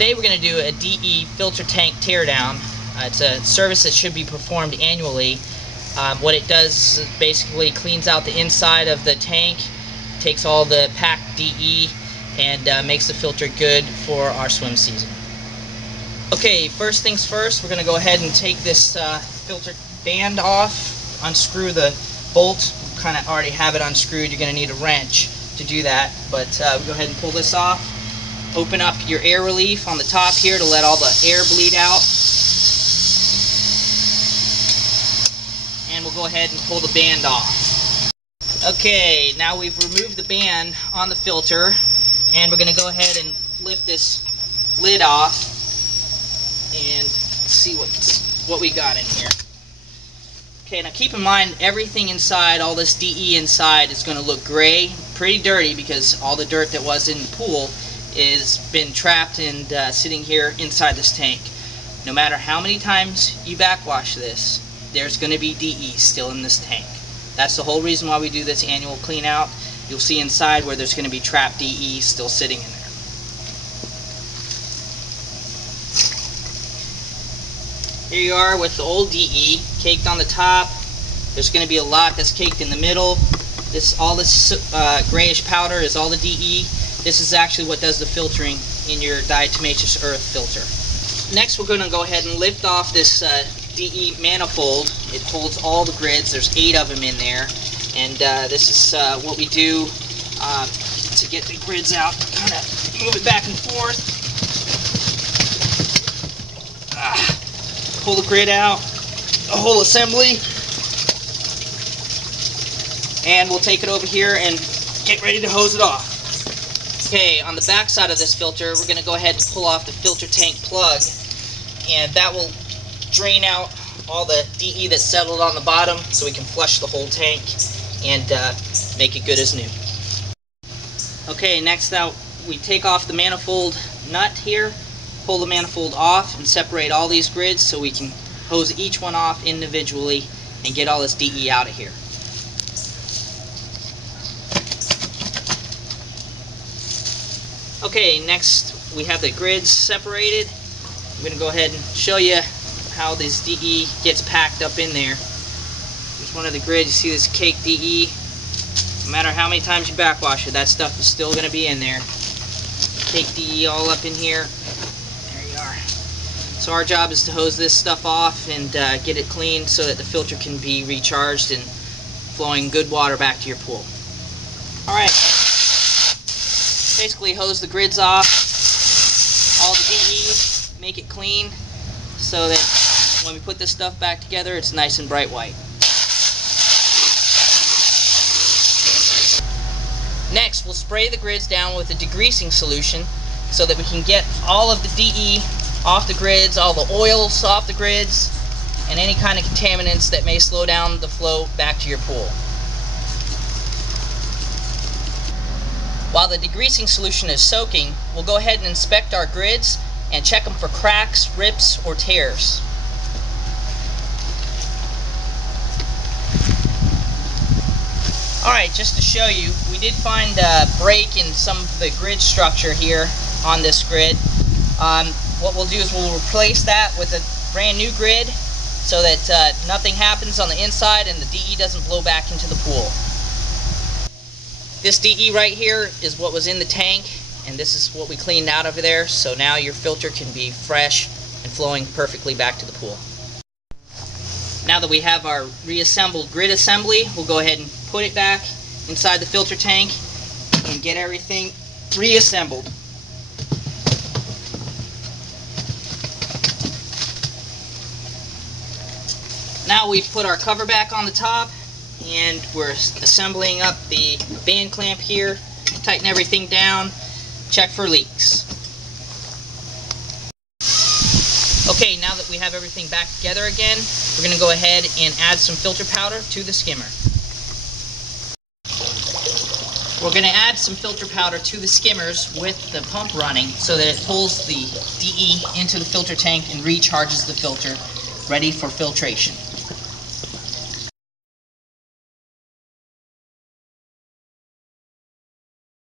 Today we're going to do a DE filter tank teardown. It's a service that should be performed annually. What it does is basically cleans out the inside of the tank, takes all the packed DE, and makes the filter good for our swim season. Okay, first things first, we're going to go ahead and take this filter band off, unscrew the bolt. Kind of already have it unscrewed. You're going to need a wrench to do that, but we'll go ahead and pull this off. Open up your air relief on the top here to let all the air bleed out. And we'll go ahead and pull the band off. Okay, now we've removed the band on the filter, and we're going to go ahead and lift this lid off and see what we got in here. Okay, now keep in mind everything inside, all this DE inside is going to look gray, pretty dirty, because all the dirt that was in the pool is been trapped and sitting here inside this tank. No matter how many times you backwash this, there's going to be DE still in this tank. That's the whole reason why we do this annual clean out. You'll see inside where there's going to be trapped DE still sitting in there. Here you are with the old DE caked on the top. There's going to be a lot that's caked in the middle. All this grayish powder is all the DE. This is actually what does the filtering in your diatomaceous earth filter. Next, we're going to go ahead and lift off this DE manifold. It holds all the grids. There's 8 of them in there, and this is what we do to get the grids out. Kind of move it back and forth. Pull the grid out, the whole assembly, and we'll take it over here and get ready to hose it off. Okay, on the back side of this filter, we're going to go ahead and pull off the filter tank plug, and that will drain out all the DE that's settled on the bottom so we can flush the whole tank and make it good as new. Okay, next out we take off the manifold nut here, pull the manifold off and separate all these grids so we can hose each one off individually and get all this DE out of here. Okay, next we have the grids separated. I'm going to go ahead and show you how this DE gets packed up in there. Here's one of the grids. You see this caked DE. No matter how many times you backwash it, that stuff is still going to be in there. Caked DE all up in here. There you are. So our job is to hose this stuff off and get it clean so that the filter can be recharged and flowing good water back to your pool. Alright. Basically hose the grids off, all the DE, make it clean so that when we put this stuff back together it's nice and bright white. Next, we'll spray the grids down with a degreasing solution so that we can get all of the DE off the grids, all the oils off the grids, and any kind of contaminants that may slow down the flow back to your pool. While the degreasing solution is soaking, we'll go ahead and inspect our grids and check them for cracks, rips, or tears. Alright, just to show you, we did find a break in some of the grid structure here on this grid. What we'll do is we'll replace that with a brand new grid so that nothing happens on the inside and the DE doesn't blow back into the pool. This DE right here is what was in the tank, and this is what we cleaned out of there, so now your filter can be fresh and flowing perfectly back to the pool. Now that we have our reassembled grid assembly, we'll go ahead and put it back inside the filter tank and get everything reassembled. Now we've put our cover back on the top, and we're assembling up the band clamp here, tighten everything down, check for leaks. Okay, now that we have everything back together again, we're going to go ahead and add some filter powder to the skimmer. We're going to add some filter powder to the skimmers with the pump running so that it pulls the DE into the filter tank and recharges the filter, ready for filtration.